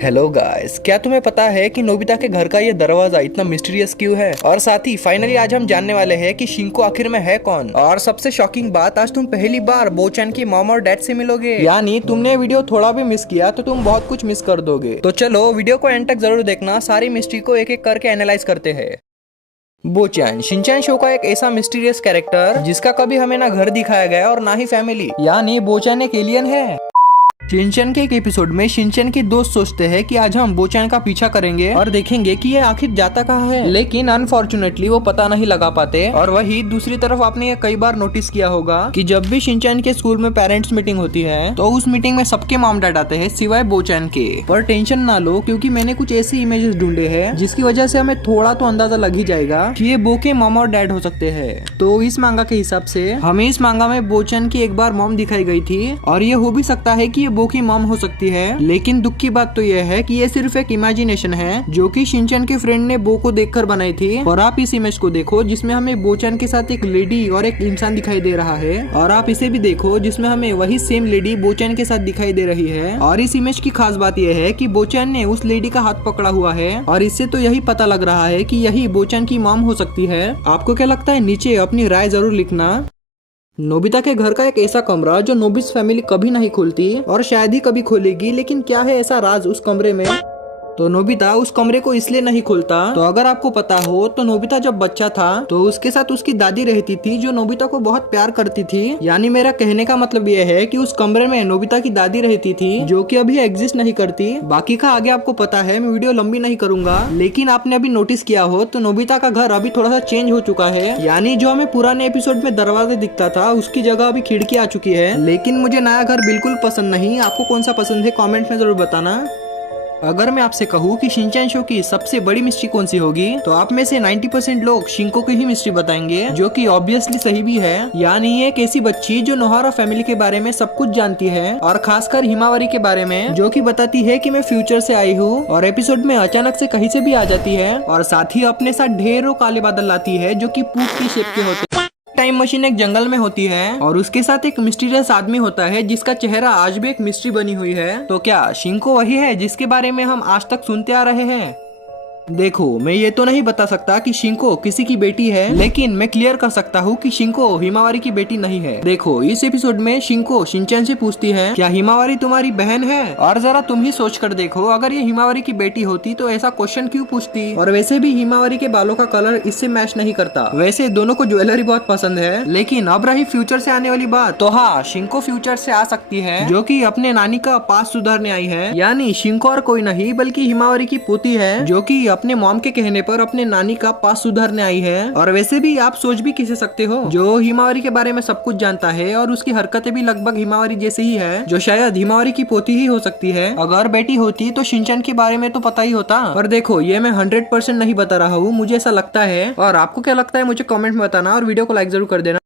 Hello guys, क्या तुम्हें पता है कि नोबिता के घर का ये दरवाजा इतना मिस्टीरियस क्यों है। और साथ ही फाइनली आज हम जानने वाले हैं कि शिंको आखिर में है कौन। और सबसे शॉकिंग बात, आज तुम पहली बार बोचैन की मॉम और डैड से मिलोगे। यानी तुमने वीडियो थोड़ा भी मिस किया तो तुम बहुत कुछ मिस कर दोगे। तो चलो वीडियो को एंड तक जरूर देखना, सारी मिस्ट्री को एक एक करके एनालाइज करते हैं। बोचैन शिनचैन शो का एक ऐसा मिस्टीरियस कैरेक्टर जिसका कभी हमें ना घर दिखाया गया और ना ही फैमिली। यानी बोचैन एक एलियन है। शिनचैन के एक एपिसोड में शिनचैन के दोस्त सोचते हैं कि आज हम बोचैन का पीछा करेंगे और देखेंगे कि ये आखिर जाता कहाँ है, लेकिन अनफॉर्चुनेटली वो पता नहीं लगा पाते। और वही दूसरी तरफ आपने ये कई बार नोटिस किया होगा कि जब भी शिनचैन के स्कूल में पेरेंट्स मीटिंग होती है तो उस मीटिंग में सबके मॉम डैड आते हैं सिवाय बोचैन के। पर टेंशन ना लो, क्योंकि मैंने कुछ ऐसी इमेजेस ढूंढे हैं जिसकी वजह से हमें थोड़ा तो अंदाजा लग ही जाएगा कि ये बो के मॉम और डैड हो सकते हैं। तो इस मांगा के हिसाब से हमें इस मांगा में बोचैन की एक बार मॉम दिखाई गई थी और ये हो भी सकता है कि ये बो की मॉम हो सकती है। लेकिन दुख की बात तो यह है कि ये सिर्फ एक इमेजिनेशन है जो कि शिनचैन के फ्रेंड ने बो को देखकर बनाई थी। और आप इस इमेज को देखो जिसमें हमें बोचैन के साथ एक लेडी और एक इंसान दिखाई दे रहा है, और आप इसे भी देखो जिसमें हमें वही सेम लेडी बोचैन के साथ दिखाई दे रही है। और इस इमेज की खास बात यह है कि बोचैन ने उस लेडी का हाथ पकड़ा हुआ है और इससे तो यही पता लग रहा है कि यही बोचैन की मॉम हो सकती है। आपको क्या लगता है? नीचे अपनी राय जरूर लिखना। नोबिता के घर का एक ऐसा कमरा जो नोबिस फैमिली कभी नहीं खोलती और शायद ही कभी खोलेगी, लेकिन क्या है ऐसा राज उस कमरे में? तो नोबिता उस कमरे को इसलिए नहीं खोलता। तो अगर आपको पता हो तो नोबिता जब बच्चा था तो उसके साथ उसकी दादी रहती थी जो नोबिता को बहुत प्यार करती थी। यानी मेरा कहने का मतलब यह है कि उस कमरे में नोबिता की दादी रहती थी जो कि अभी एग्जिस्ट नहीं करती। बाकी का आगे आपको पता है, मैं वीडियो लंबी नहीं करूंगा। लेकिन आपने अभी नोटिस किया हो तो नोबिता का घर अभी थोड़ा सा चेंज हो चुका है। यानी जो हमें पुराने एपिसोड में दरवाजे दिखता था उसकी जगह अभी खिड़की आ चुकी है। लेकिन मुझे नया घर बिल्कुल पसंद नहीं। आपको कौन सा पसंद है कमेंट में जरूर बताना। अगर मैं आपसे कहूँ कि शिनचैन शो की सबसे बड़ी मिस्ट्री कौन सी होगी तो आप में से 90% लोग शिंको की ही मिस्ट्री बताएंगे, जो कि ऑब्वियसली सही भी है। यानी एक ऐसी बच्ची जो नोहारा फैमिली के बारे में सब कुछ जानती है और खासकर हिमावरी के बारे में, जो कि बताती है कि मैं फ्यूचर से आई हूँ और एपिसोड में अचानक से कहीं से भी आ जाती है। और साथ ही अपने साथ ढेरों काले बादल लाती है जो कि पूत की शेप के होते हैं। टाइम मशीन एक जंगल में होती है और उसके साथ एक मिस्टीरियस आदमी होता है जिसका चेहरा आज भी एक मिस्ट्री बनी हुई है। तो क्या शिंको वही है जिसके बारे में हम आज तक सुनते आ रहे हैं? देखो, मैं ये तो नहीं बता सकता कि शिंको किसी की बेटी है, लेकिन मैं क्लियर कर सकता हूँ कि शिंको हिमावरी की बेटी नहीं है। देखो, इस एपिसोड में शिंको शिनचैन से पूछती है क्या हिमावरी तुम्हारी बहन है? और जरा तुम ही सोच कर देखो, अगर ये हिमावरी की बेटी होती तो ऐसा क्वेश्चन क्यों पूछती? और वैसे भी हिमावरी के बालों का कलर इससे मैच नहीं करता। वैसे दोनों को ज्वेलरी बहुत पसंद है। लेकिन अब रही फ्यूचर से आने वाली बात, तो हाँ, शिंको फ्यूचर से आ सकती है जो कि अपने नानी का पास सुधारने आई है। यानी शिंको और कोई नहीं बल्कि हिमावरी की पोती है जो कि अपने मॉम के कहने पर अपने नानी का पास सुधारने आई है। और वैसे भी आप सोच भी किसे सकते हो, जो हिमावरी के बारे में सब कुछ जानता है और उसकी हरकतें भी लगभग हिमावरी जैसी ही है, जो शायद हिमावरी की पोती ही हो सकती है। अगर बेटी होती तो शिनचैन के बारे में तो पता ही होता। पर देखो, ये मैं 100% नहीं बता रहा हूँ, मुझे ऐसा लगता है। और आपको क्या लगता है मुझे कमेंट में बताना और वीडियो को लाइक जरूर कर देना।